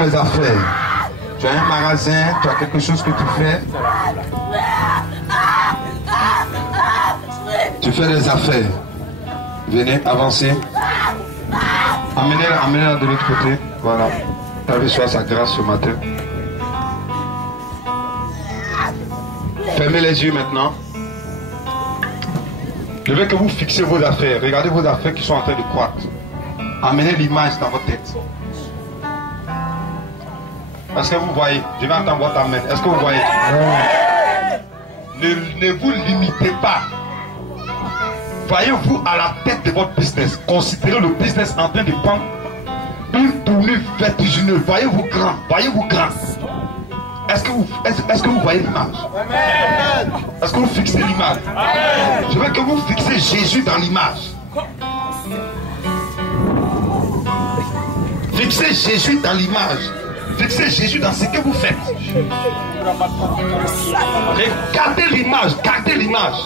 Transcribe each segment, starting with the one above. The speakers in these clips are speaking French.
Les affaires. Tu as un magasin, tu as quelque chose que tu fais. Tu fais des affaires. Venez, avancez. Amenez-la de l'autre côté. Voilà. Reçois sa grâce ce matin. Fermez les yeux maintenant. Je veux que vous fixiez vos affaires. Regardez vos affaires qui sont en train de croître. Amenez l'image dans votre tête. Est-ce que vous voyez? Je vais entendre votre amen. Est-ce que vous voyez? Ne vous limitez pas. Voyez-vous à la tête de votre business. Considérez le business en train de prendre une tournure vertigineuse. Voyez-vous grand. Voyez-vous grand. Est-ce que vous voyez l'image? Est-ce que vous fixez l'image? Je veux que vous fixez Jésus dans l'image. Fixez Jésus dans l'image. Fixez Jésus dans ce que vous faites. Regardez l'image, gardez l'image.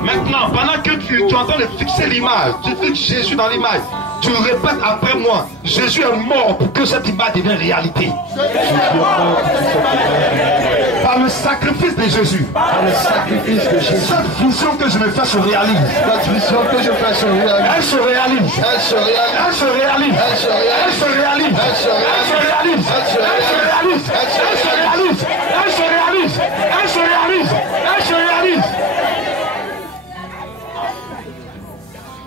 Maintenant, pendant que tu es en train de fixer l'image, tu fixes Jésus dans l'image. Tu répètes après moi, Jésus est mort pour que cette image devienne réalité. Par le sacrifice de Jésus. Par le sacrifice de Jésus. Cette vision que je me fais se réalise. Cette vision que je fais se réalise. Elle se réalise. Elle se réalise. Elle se réalise. Elle se réalise. Elle se réalise. Elle se réalise. Elle se réalise. Elle se réalise. Elle se réalise. Elle se réalise.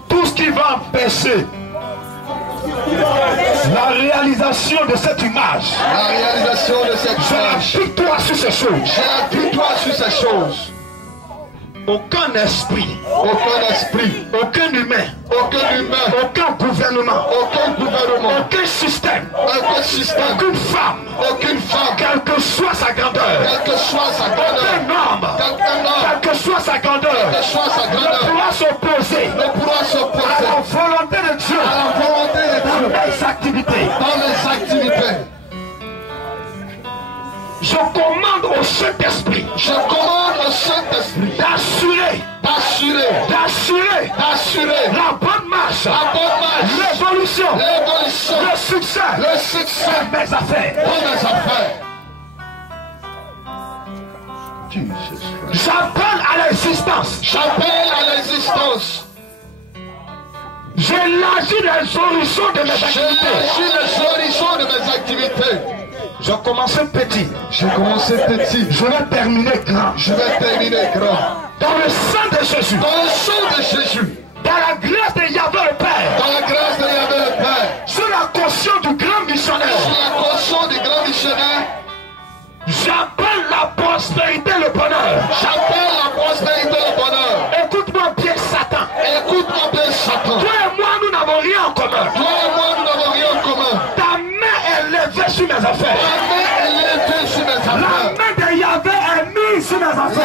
Tout ce qui va empêcher la réalisation de cette image. La réalisation de cette image. J'appuie-toi sur ces choses. J'appuie-toi sur ces choses. Aucun esprit, aucun humain, aucun gouvernement, aucun système, aucune femme, quelle que soit sa grandeur, aucun homme, quelle que soit sa grandeur, ne pourra s'opposer à la volonté de Dieu dans mes activités. Je commande au Saint-Esprit. D'assurer la bonne marche. L'évolution. Le succès. De mes affaires. J'appelle à l'existence. J'élargis les horizons de mes activités. J'ai commencé petit. Je vais terminer grand. Dans le sang de Jésus. Dans la grâce de Yahvé le Père. Sous la caution du grand missionnaire. J'appelle la prospérité le bonheur. Écoute-moi bien, Satan. Toi et moi, nous n'avons rien en commun. Ta main est levée sur mes affaires. La main de Yahvé est mise sur mes affaires.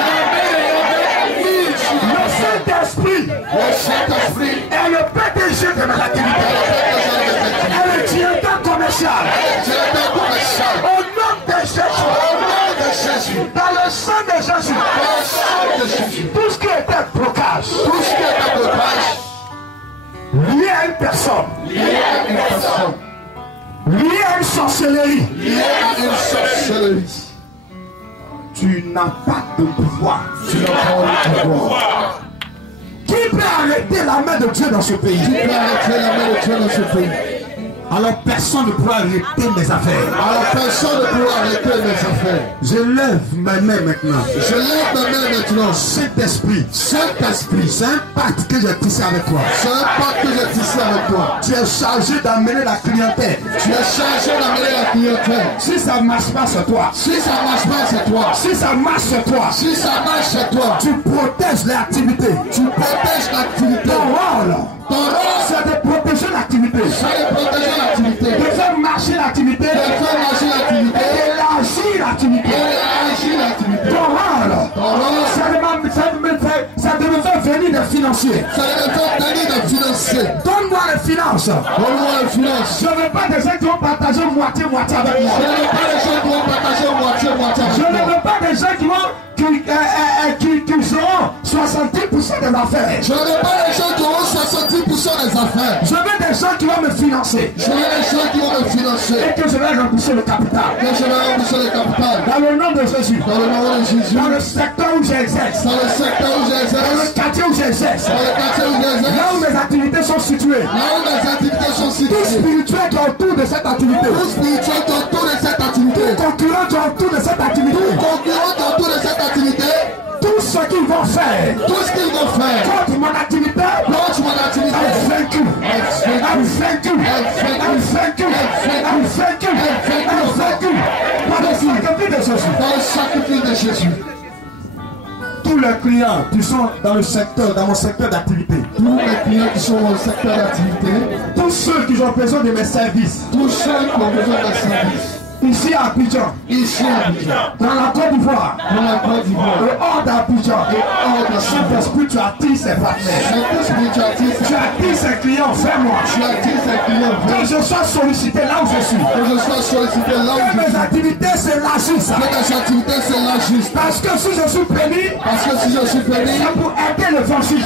Le Saint-Esprit est le PDG de mes activités. Est le directeur commercial. Au nom de Jésus. Dans le sang de Jésus. Tout ce qui était blocage. Lié à une personne. Lié à une sorcellerie. Tu n'as pas de pouvoir. Qui peut arrêter la main de Dieu dans ce pays? Alors personne ne pourra arrêter mes affaires. Je lève ma main maintenant. Saint-Esprit. C'est un pacte que j'ai tissé avec toi. Tu es chargé d'amener la clientèle. Si ça ne marche pas sur toi. Si ça marche sur toi. Tu protèges l'activité. Ton rôle, c'est de protéger l'activité. l'activité. De faire marcher l'activité. Et d'élargir l'activité. Ton rôle, ça devait faire venir des financiers. Donne-moi les finances. Je ne veux pas des gens qui vont partager moitié-moitié avec moi. Je ne veux pas des gens qui auront 70% des affaires. Je veux pas des gens qui auront 70% des affaires. Je veux des gens qui vont me financer. Et que je vais rembourser le capital. Dans le nom de Jésus. Dans le secteur où j'exerce. Dans le quartier où j'exerce. Là où mes activités sont situées. Tout spirituel qui est autour de cette activité. Tout concurrent qui est autour de cette activité. Tout ce qu'ils vont faire. Contre mon activité. I'm vaincu. Par le sacrifice de Jésus. Tous les clients qui sont dans mon secteur d'activité. Tous ceux qui ont besoin de mes services. Ici à Abidjan, dans la Côte d'Ivoire, et hors d'Abidjan, Saint-Esprit, tu attires ses partenaires, tu attires ses clients vers moi. Que je sois sollicité là où je suis, que mes activités s'élargissent. Parce que si je suis béni, c'est pour aider l'évangile.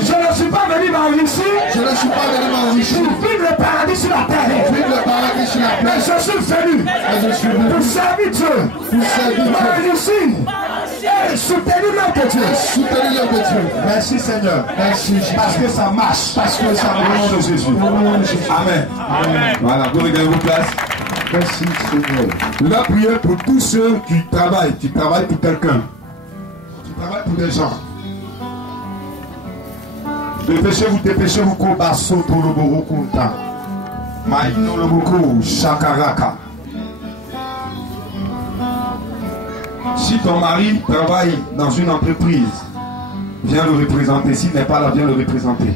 Je ne suis pas venu m'enrichir pour vivre le paradis sur la terre. Mais je suis venu pour servir Dieu, m'enrichir et soutenir l'œuvre de Dieu. Merci Seigneur. Parce que ça marche. Au nom de Jésus. Amen. Voilà, vous regardez vos places. Merci Seigneur. Je vais prier pour tous ceux qui travaillent pour quelqu'un. Qui travaillent pour des gens. Dépêchez-vous, combat Soto Loboro Kunta. Maïno Loboko, Shakaraka. Si ton mari travaille dans une entreprise, viens le représenter. S'il n'est pas là, viens le représenter.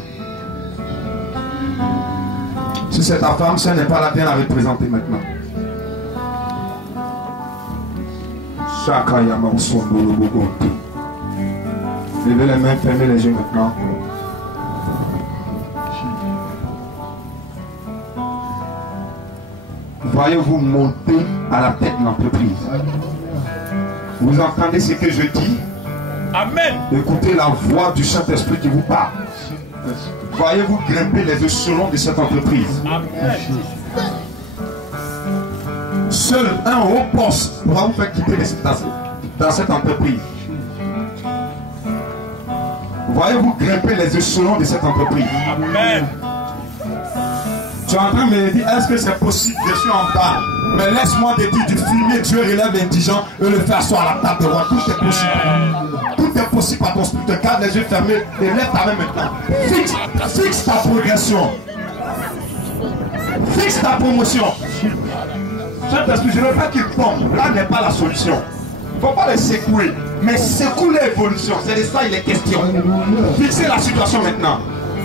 Si c'est ta femme, si elle n'est pas là, viens la représenter maintenant. Shakayama Sondo Loboko. Levez les mains, fermez les yeux maintenant. Voyez-vous monter à la tête de l'entreprise. Vous entendez ce que je dis? Amen. Écoutez la voix du Saint-Esprit qui vous parle. Voyez-vous grimper les échelons de cette entreprise. Amen. Seul un haut poste pourra vous faire quitter dans cette entreprise. Voyez-vous grimper les échelons de cette entreprise. Amen. Tu es en train de me dire, est-ce que c'est possible? Je suis en bas. Mais laisse-moi te dire, du fumier, Dieu relève l'indigent et le fait asseoir à la table de roi. Tout est possible. Tout est possible à ton esprit. Te garde les yeux fermés et lève ta main maintenant. Fixe ta progression. Fixe ta promotion. Saint-Esprit, je ne veux pas qu'il tombe. Là n'est pas la solution. Il ne faut pas les secouer. Mais secoue l'évolution. C'est de ça il est question. Fixez la situation maintenant.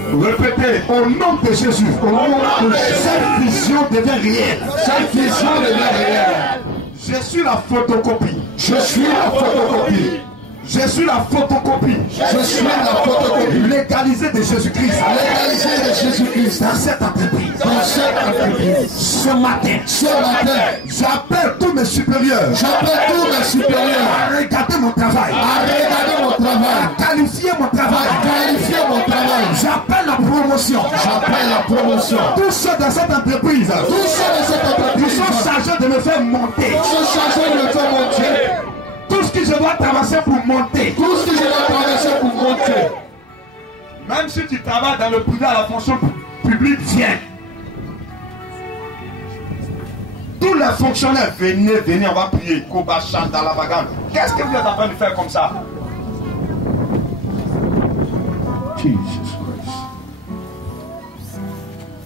Répétez, au nom de Jésus, cette vision devient réelle. Cette vision devient réelle. Je suis la photocopie. Je suis la photocopie. Je suis la photocopie. Je suis la photocopie. Légalisée de Jésus-Christ. Légalisée de Jésus-Christ. Dans cette entreprise. Dans cette entreprise. Ce matin. J'appelle tous mes supérieurs. À regarder mon travail. À qualifier mon travail. J'appelle la promotion. Tous ceux dans cette entreprise. Ils sont chargés de me faire monter. Tout ce que je dois traverser pour monter. Même si tu travailles dans le privé à la fonction publique, viens. Tous les fonctionnaires, venez, on va prier. Koba Chanda la Bagane. Qu'est-ce que vous êtes en train de faire comme ça?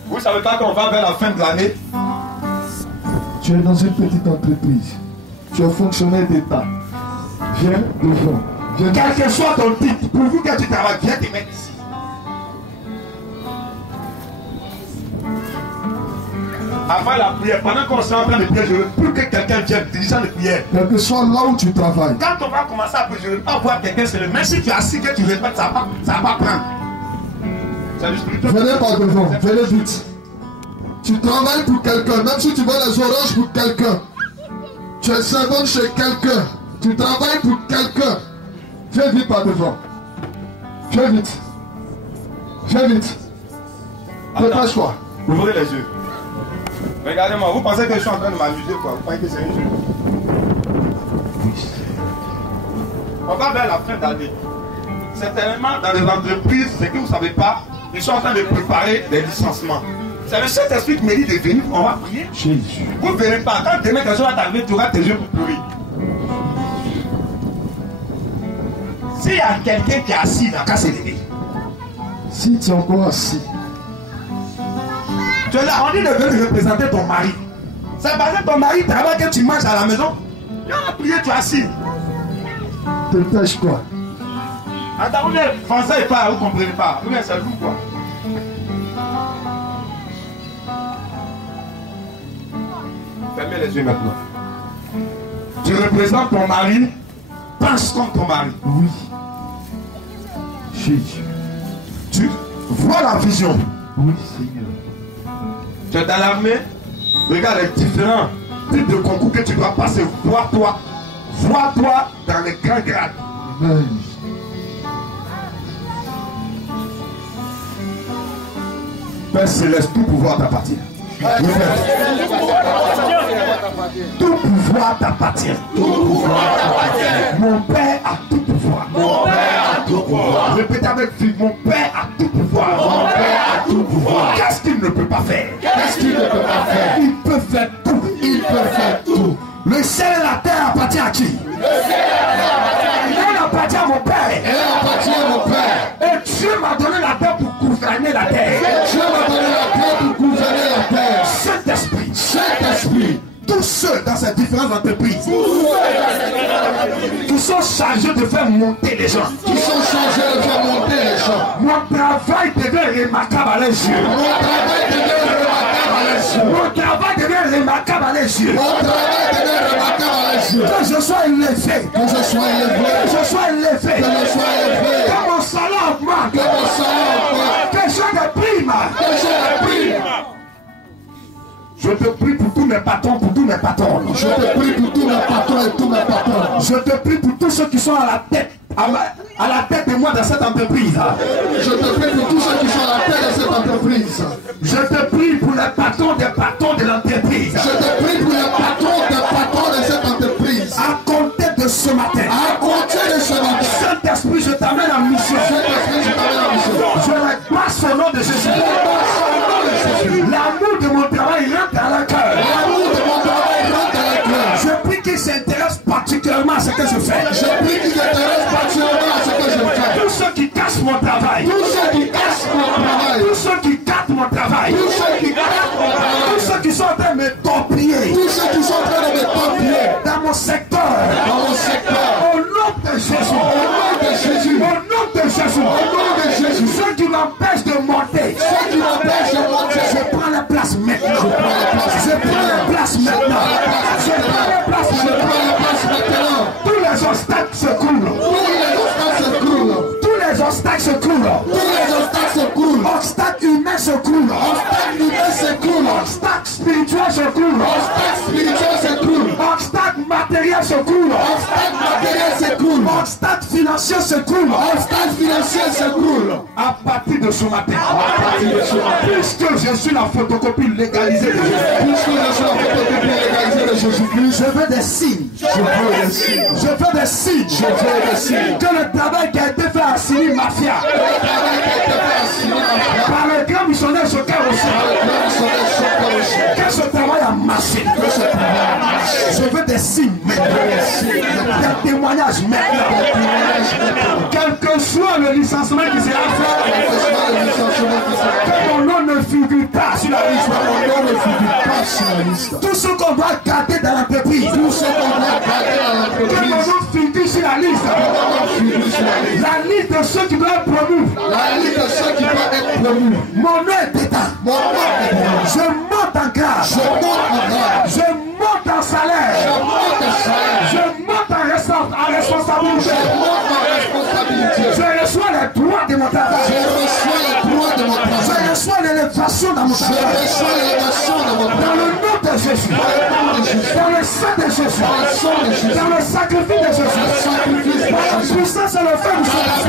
Vous ne savez pas qu'on va vers la fin de l'année? Tu es dans une petite entreprise. Tu es fonctionnaire d'État. Viens devant. Quel que soit ton titre, pourvu que tu travailles, viens te mettre ici. Avant la prière, pendant qu'on est en train de prier, je veux plus que quelqu'un vienne, dirigeant de prière. Quel que soit là où tu travailles. Quand on va commencer à prier, je ne veux pas voir quelqu'un se lever. Même si tu es assis, que tu répètes, ça va pas prendre. Venez par devant, venez vite. Tu travailles pour quelqu'un, même si tu vends les oranges pour quelqu'un. Tu es servant chez quelqu'un. Tu travailles pour quelqu'un. Viens vite par devant. Viens vite. Viens vite. Dépêche-toi. Ouvrez les yeux. Regardez-moi, vous pensez que je suis en train de m'amuser quoi? Vous pensez que c'est un jeu? Oui. On va vers la fin d'année. Certainement dans les entreprises, ce que vous ne savez pas, ils sont en train de préparer des licenciements. C'est le Saint-Esprit qui me dit de venir, on va prier. Jésus. Vous ne verrez pas, quand demain quelque chose va t'arriver, tu auras tes yeux pour pleurer. S'il y a quelqu'un qui est assis, il n'a qu'à se lever. Si tu es encore assis. Tu l'as rendu de venir représenter ton mari. C'est parce que ton mari travaille que tu manges à la maison. Il a prié, tu es assis. Dépêche-toi. Attends, vous êtes français et pas, vous ne comprenez pas. Vous êtes seul vous quoi. Fermez les yeux maintenant. Tu représentes ton mari. Pense comme ton mari. Oui. Jésus. Tu vois la vision. Oui, Seigneur. Tu es dans l'armée. Regarde les différents types de concours que tu dois passer. Vois-toi. Vois-toi dans les grands grades. Amen. Père Céleste, tout pouvoir t'appartient. Tout pouvoir t'appartient. Mon Père a tout pouvoir. Mon Père a tout pouvoir. Répétez avec vie, mon Père a tout pouvoir. Mon Père a tout pouvoir. Qu'est-ce qu'il ne peut pas faire? Qu'est-ce qu'il ne peut pas faire? Il peut faire tout. Il peut faire tout. Le ciel et la terre appartient à qui? Elle appartient à mon Père. Elle appartient à mon Père. Et Dieu m'a donné la terre pour gouverner la terre. Dieu m'a donné la terre pour gouverner la terre. Saint-Esprit. Saint-Esprit. Tous ceux dans ces différentes entreprises qui sont chargés de faire monter les gens. Qui sont chargés de faire monter les gens. Mon travail devient remarquable à leurs yeux. Mon travail devient remarquable à leurs yeux. Mon travail devient remarquable à leurs yeux. Mon travail devient remarquable à leurs yeux. Que je sois élevé. Que je sois élevé. Que je sois élevé. Que je sois élevé. Que mon salaire augmente. Que mon salaire augmente. Que j'ai des primes. Que j'ai des primes. Je te prie pour tous mes patrons, pour tous mes patrons. Je te prie pour tous mes patrons et tous mes patrons. Je te prie pour tous ceux qui sont à la tête, à la tête de moi dans cette entreprise. Je te prie pour tous ceux qui sont à la tête de cette entreprise. Je te prie pour les patrons des patrons de l'entreprise. Je te prie pour les patrons des patrons de cette entreprise. À compter de ce matin. À compter de ce matin. Saint-Esprit, je t'amène en mission. Saint-Esprit, je t'amène en mission. Je repasse au nom de Jésus. L'amour de mon travail rentre dans le cœur. L'amour de mon travail rentre dans le cœur. Je prie qu'ils s'intéressent particulièrement à ce que je fais. Je prie qu'ils s'intéressent particulièrement à ce que je fais. Tous ceux qui cachent mon travail. Tous ceux qui cachent mon travail. Tous ceux qui gâtent mon travail. Tous ceux qui gâtent mon travail. Tous ceux qui sont en train de me torpiller. Tous ceux qui sont en train de me torpiller. Dans mon secteur. Dans mon secteur. Au nom de Jésus. Au nom de Jésus. Au nom de Jésus. Au nom de Jésus. Ceux qui m'empêchent de monter. Ceux qui m'empêchent de monter. Je prends la place maintenant. Je prends la place maintenant. Je prends la place maintenant. Je prends la place maintenant. Tous les obstacles se coulent. Tous les obstacles se coulent. Tous les obstacles se coulent. Tous les obstacles se coulent. Obstacles humains se coulent. Obstacles humains se coulent. Obstacles spirituels se coulent. Obstacles spirituels se coulent. Obstacles matériels se coulent. Obstacles matériels se coulent. Obstacles financiers se coulent. Obstacles financiers se coulent. À partir de ce matin. À partir de ce matin. Puisque je suis la photocopie légalisée de Jésus. Puisque je suis la photocopie légalisée de Jésus-Christ. Je veux des signes. Je veux des signes. Je veux des signes. Je veux des signes. Que le travail qui a été fait à Syrie Mafia. Le travail qui a été fait à Syrie Mafia. Par le grand missionnaire Choquer aussi. Que ce travail a marché. Je veux des signes maintenant. Des témoignages maintenant. Quel que soit le licenciement qui sera fait. Que mon nom ne figure pas sur la liste. Mon nom ne figure pas sur la liste. Tout ce qu'on doit garder dans l'entreprise. Tout ce qu'on doit garder dans Que mon l'entreprise. nom figure sur la liste. La liste de ceux qui doivent être promus. La liste de ceux qui doivent être promus. Mon nom est dedans. Mon nom est dedans. Je monte en grâce. Je monte en salaire. Je monte en responsabilité. Je reçois les droits de mon travail. Je reçois l'élévation dans mon travail. Dans le nom de Jésus. Dans le sang de Jésus. Dans le sacrifice de Jésus. Dans la puissance et le feu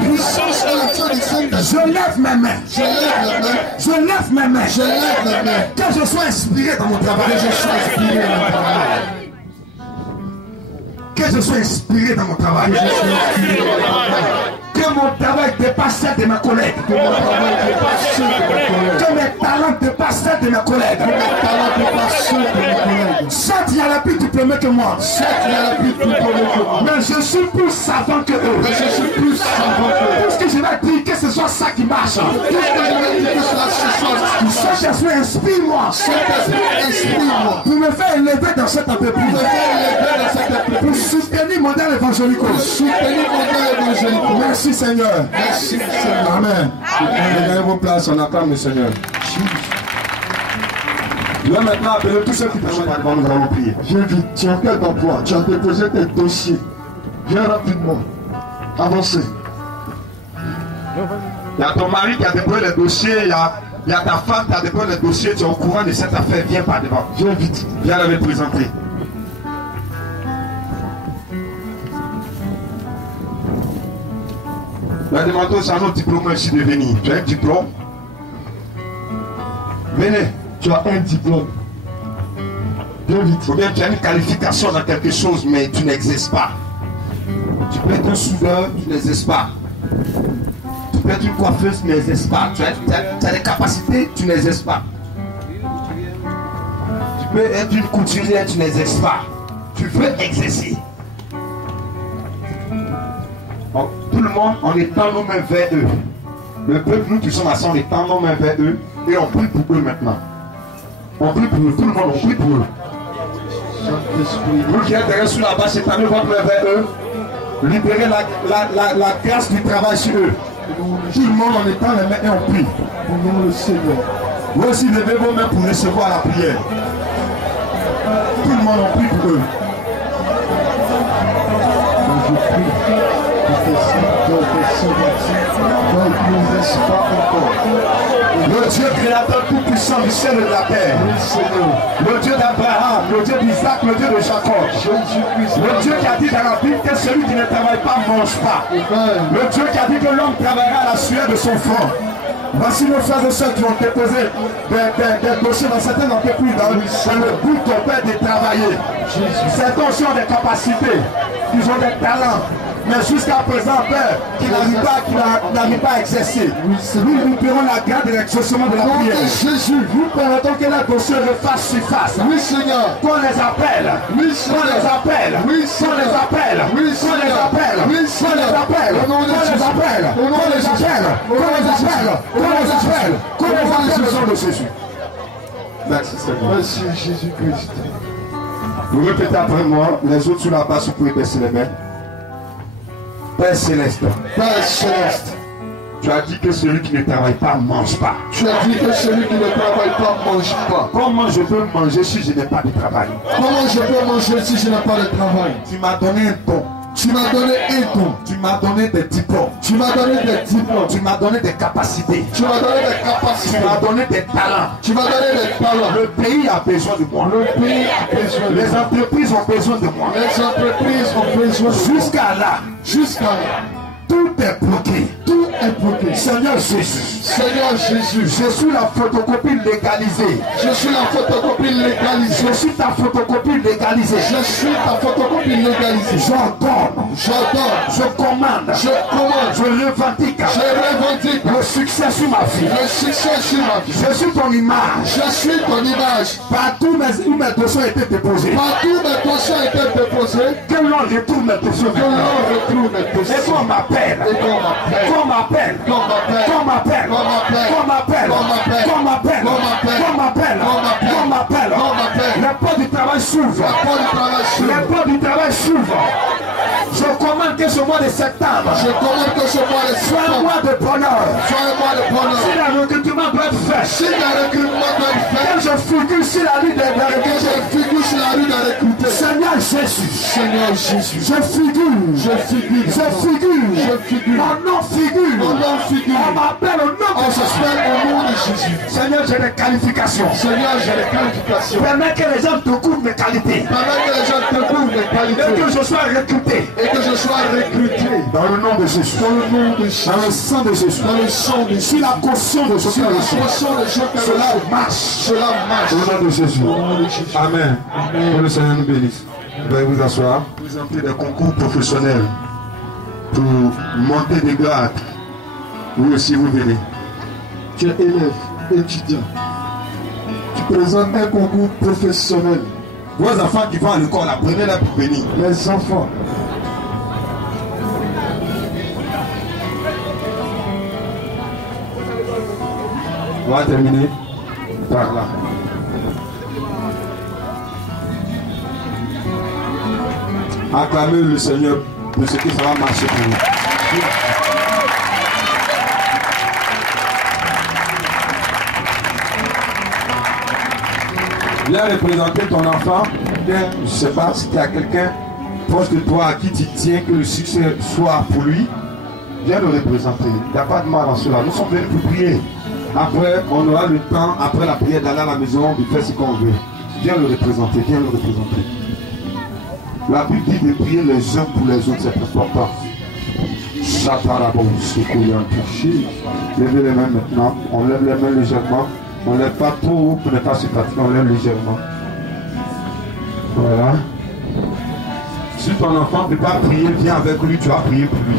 du Saint-Esprit. Je lève mes mains. Je lève mes mains. Que je sois inspiré dans mon travail. Que je sois inspiré dans mon travail. Que mon travail dépasse celle de mes collègues. Que mes talents dépassent celle de mes collègues. Certes, il y a la plus diplômée que moi. Mais je suis plus savant que eux. Tout ce que je vais dire, que ce soit ça qui marche. Saint-Esprit, inspire-moi. Pour me faire élever dans cette entreprise. Pour soutenir mon modèle évangélique. Merci Seigneur. Merci Seigneur. Amen. Regardez vos places, on acclame le Seigneur. Je vais maintenant appeler tous ceux qui travaillent devant nous, allons prier. Viens vite, tu as quel emploi? Tu as déposé tes dossiers. Viens rapidement. Avancez. Il y a ton mari qui a déposé les dossiers, il y a ta femme qui a déposé les dossiers, tu es au courant de cette affaire, viens par devant. Viens vite. Viens la me présenter. Il a demandé aux autres diplômes ici de venir. Tu as un diplôme? Venez. Tu as un diplôme. Viens vite. Ou bien tu as une qualification dans quelque chose, mais tu n'existes pas. Tu peux être un soudeur, tu n'existes pas. Tu peux être une coiffeuse, tu n'existes pas. Tu as des capacités, tu n'existes pas. Tu peux être une couturière, tu n'existes pas. Tu veux exercer. Donc, tout le monde, on étend nos mains vers eux. Le peuple, nous qui sommes assis, on étend nos mains vers eux et on prie pour eux maintenant. On prie pour eux, tout le monde, on prie pour eux. Vous qui êtes derrière sous la base, étendez votre main vers eux. Libérez la grâce du travail sur eux. Tout le monde, on étend les mains et on prie. Au nom du Seigneur. Vous aussi, levez vos mains pour recevoir la prière. Tout le monde, on prie pour eux. Je prie. Le Dieu créateur tout-puissant du ciel et de la terre. Le Dieu d'Abraham, le Dieu d'Isaac, le Dieu de Jacob. Le Dieu qui a dit dans la Bible que celui qui ne travaille pas ne mange pas. Le Dieu qui a dit que l'homme travaillera à la sueur de son front. Voici nos frères et sœurs qui ont déposé des dossiers dans certaines entreprises dans le but ton père de travailler. Certains aussi ont des capacités, ils ont des talents. Mais jusqu'à présent, Père, qui n'arrive pas à exercer. Nous libérons la garde de l'exaucement de la prière. Jésus, nous permettons que la dossier refasse surface. Oui, Seigneur. Qu'on les appelle. Oui, Seigneur. Qu'on les appelle. Oui, Qu'on les appelle. Oui, Qu'on les appelle. Oui, Qu'on les appelle. Au nom de Jésus. Qu'on les appelle. Qu'on les appelle. Qu'on les appelle. Qu'on les appelle. Au nom de Jésus. Merci, Seigneur. Merci, Jésus-Christ. Vous répétez après moi. Les autres sur la base, vous pouvez baisser les mains. Père Céleste, tu as dit que celui qui ne travaille pas ne mange pas. Tu as dit que celui qui ne travaille pas ne mange pas. Comment je peux manger si je n'ai pas de travail? Comment je peux manger si je n'ai pas de travail? Tu m'as donné un don. Tu m'as donné un don. Tu m'as donné des diplômes. Tu m'as donné des diplômes. Tu m'as donné des capacités. Tu m'as donné des capacités. Tu m'as donné des talents. Tu m'as donné des talents. Le pays a besoin de moi. Le pays a besoin de moi. Les entreprises ont besoin de moi. Les entreprises ont besoin de moi. Jusqu'à là. Jusqu'à là. Tout est bloqué. Tout est bloqué. Seigneur Jésus. Seigneur Jésus. Je suis la photocopie légalisée. Je suis la photocopie légalisée. Je suis ta photocopie légalisée. Je suis ta photocopie légalisée. J'ordonne. J'ordonne. Je commande. Je commande. Je revendique. Je revendique. Le succès sur ma vie. Le succès sur ma vie. Je suis ton image. Je suis ton image. Partout où mes dossiers ont été déposés. Partout mes dossiers ont été déposés. Que l'on retrouve mes dossiers. Que l'on retrouve mes dossiers. Et qu'on m'appelle. Et qu'on m'appelle. Qu'on m'appelle. Qu'on m'appelle. Qu'on m'appelle. Qu'on m'appelle. Qu'on m'appelle. Qu'on m'appelle. Qu'on m'appelle. Qu'on m'appelle. Qu'on m'appelle. Qu'on m'appelle. Qu'on m'appelle. Les portes du travail s'ouvrent. Les portes du travail s'ouvrent. Les portes du travail s'ouvrent. Je commande que ce mois de septembre. Je commande que ce mois de soit un septembre. mois de bonheur. Soit un mois de bonheur. Si le recrutement doit être fait. Si le recrutement doit être fait. Que je figure sur la rue de recruter. Je figure sur la rue de recruter. Seigneur Jésus. Seigneur Jésus. Je figure. Je figure. Je figure. Je figure. Mon nom figure. Mon nom figure. On m'appelle au nom de Jésus. On s'appelle au nom de Jésus. Seigneur, j'ai des qualifications. Seigneur, j'ai des qualifications. Permets que les gens découvrent mes qualités. Permets que les gens découvrent mes qualités. Et que je sois recruté. Et que je sois recruté. Dans le nom de Jésus. Dans le nom de Jésus. Dans le sang de Jésus. Dans le sang de Jésus. Sur la caution de Jésus. Sur la caution de Jésus. Cela marche. Cela marche. Au nom de Jésus. Amen. Que le Seigneur nous bénisse. Veuillez vous asseoir. Présenter des concours professionnels pour monter des grades. Vous aussi, vous venez. Tu es élève, étudiant. Tu présentes un concours professionnel. Vos enfants qui vont à l'école, apprenez-les pour venir. Les enfants. On va terminer par là. Acclamez le Seigneur de ce que ça va marcher pour nous. Viens représenter ton enfant. Je ne sais pas si tu as quelqu'un proche de toi à qui tu tiens que le succès soit pour lui. Viens le représenter. Il n'y a pas de mal en cela. Nous sommes venus pour prier. Après, on aura le temps, après la prière, d'aller à la maison, de faire ce qu'on veut. Viens le représenter, viens le représenter. La Bible dit de prier les uns pour les autres, c'est important. Levez les mains maintenant. On lève les mains légèrement. On ne lève pas trop pour ne pas se fatiguer, on lève légèrement. Voilà. Si ton enfant ne peut pas prier, viens avec lui, tu vas prier pour lui.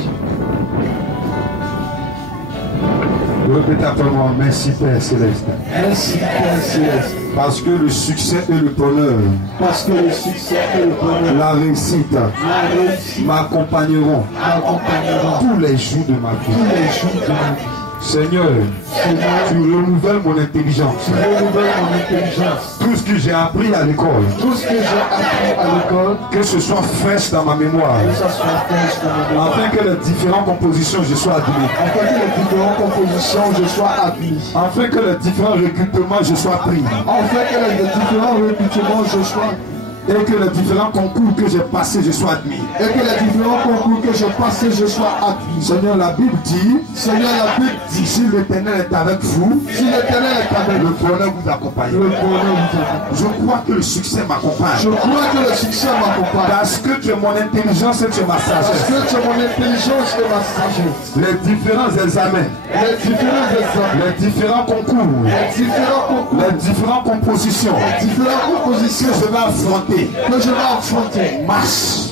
Répétez après moi, merci Père Céleste. Merci Père Céleste. Parce que le succès et le bonheur, parce que le succès et le bonheur, la réussite, m'accompagneront tous les jours de ma vie. Tous les jours de ma vie. Seigneur, tu renouvelles mon intelligence. Tu renouvelles mon intelligence. Tout ce que j'ai appris à l'école, tout ce que j'ai appris à l'école, que ce soit fraîche dans ma mémoire, que ça soit fraîche dans ma mémoire, afin que les différentes compositions je sois admis. afin que les différentes compositions je sois admis, afin que les différents recrutements je sois pris, afin que les différents recrutements je sois, et que les différents concours que j'ai passés je sois admis. Et que les différents concours que j'ai passés je sois admis. Seigneur, la Bible dit, Seigneur, la Bible dit, si l'Éternel est avec vous, si l'Éternel est avec le vous, bonheur vous accompagne. le bonheur vous accompagne. Je crois que le succès m'accompagne. Je crois que le succès m'accompagne. Parce que tu es mon intelligence et tu es ma Parce sagesse. que tu es mon intelligence et ma sagesse. Les différents examens, Les différents examens, les différents concours, les différents concours, les différentes compositions les différentes compositions que je vais affronter, que je vais affronter. marche,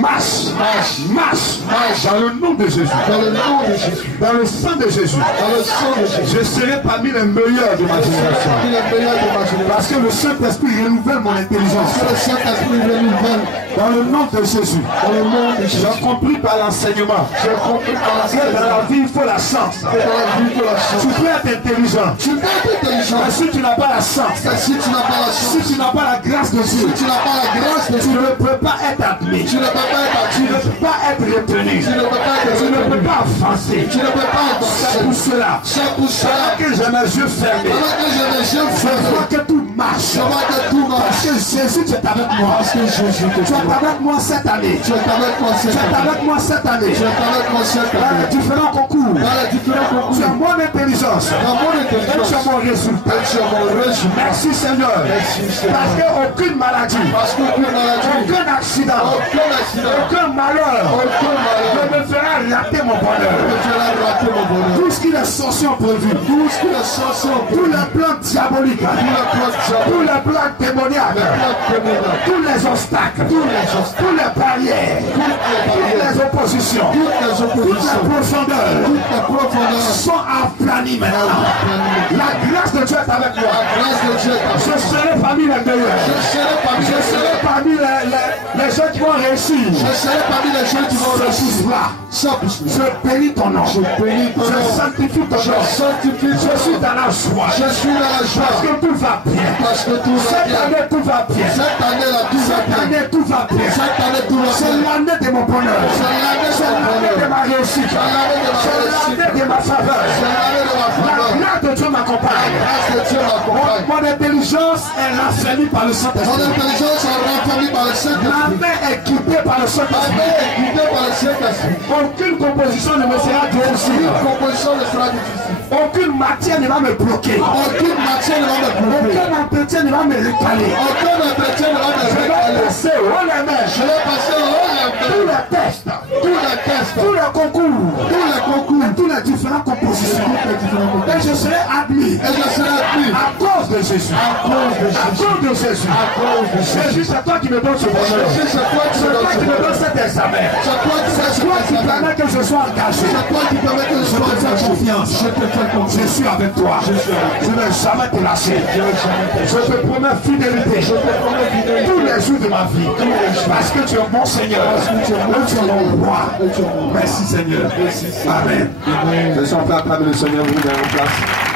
marche, marche, marche, dans le nom de Jésus, Dans le nom de Jésus, dans le sang de Jésus, dans le sang de Jésus, je serai parmi les meilleurs de ma génération. parmi les meilleurs de ma génération. Parce que le Saint-Esprit renouvelle mon intelligence. Que le Saint-Esprit renouvelle. Dans le nom de Jésus, Dans le nom de Jésus, j'ai compris par l'enseignement j'ai compris par la que dans la vie il faut la chance. que dans la vie de la chance. Tu peux être intelligent, Tu peux être intelligent. mais si tu n'as pas la chance, Mais si tu n'as pas la si chance, tu n'as pas la grâce de Dieu, si tu n'as pas la grâce de tu Dieu, ne peux pas être admis, tu ne peux pas être tu ne actif. peux pas être retenu, Tu ne peux pas être tu ne peux retenu. pas avancer. Tu ne peux pas C'est pour avancer. cela C'est pour cela que j'ai mes yeux fermés. pendant que j'ai les yeux Je fermés, vois que tout marche. je vois que tout Parce marche. que Jésus, tu es avec moi. Parce que Jésus te Tu es avec moi cette année. Tu es avec moi Tu cette es année. avec moi cette année. Tu es avec moi cette Dans les année. différents concours, Dans les différents tu concours, as mon intelligence. dans mon Et tu intelligence, as mon résultat. et tu as mon résultat. Merci Seigneur. Merci, Seigneur. Parce qu'aucune maladie, Parce qu'aucune maladie, aucun accident, aucun accident, aucun malheur aucun malheur ne me fera rater mon bonheur. ne fera rater mon bonheur. Tout ce qui est sorcier prévu, Tout ce que les chansons, tous les plans diaboliques, tous les plans démoniaques, tous les obstacles, tous les barrières, toutes les oppositions, toutes les profondeurs sont aplanies maintenant. La grâce de Dieu est avec moi. Je serai parmi les meilleurs. Je serai parmi les gens qui vont réussir. Je bénis ton nom. Je sanctifie ton nom. Je suis dans la joie. Parce que tout va bien. Cette année tout va bien. Cette année tout va bien. C'est l'année de mon bonheur. C'est l'année de ma réussite. C'est l'année de ma faveur. La grâce de Dieu m'accompagne. intelligence est raffermie par le Saint-Esprit. Ton intelligence est raffermie par le Saint-Esprit. La main est guidée par le Ta Saint-Esprit. main est guidée par le Saint-Esprit. Aucune composition ne me sera difficile. Aucune composition ne sera difficile. Aucune matière ne va me bloquer. Aucune matière ne va me bloquer. Aucun entretien ne va me recaler. Aucun entretien ne va me Je vais recaler. passer haut les mains. Je vais passer au haut Tous les tests, tous les tests, tous les concours, concours, toutes les différentes compositions. Et je serai admis. et je serai appris À cause de Jésus. à cause de À Jésus. cause de Jésus. À cause de Jésus. Jésus, c'est toi qui me donnes ce bonheur. Jésus, c'est toi qui C'est me toi qui me donnes donnes cet examen. C'est toi qui fais C'est toi qui examen. permet que je sois engagé. C'est toi qui permet que je Je sois te fais engagé. confiance. Je te fais Je confiance. suis avec toi. Je ne vais jamais te lâcher. Je te promets fidélité. Tous les jours de ma vie. Parce que tu es mon Seigneur. Tu es mon roi. Merci Seigneur. Amen. Je suis en train de le Seigneur, vous dans place.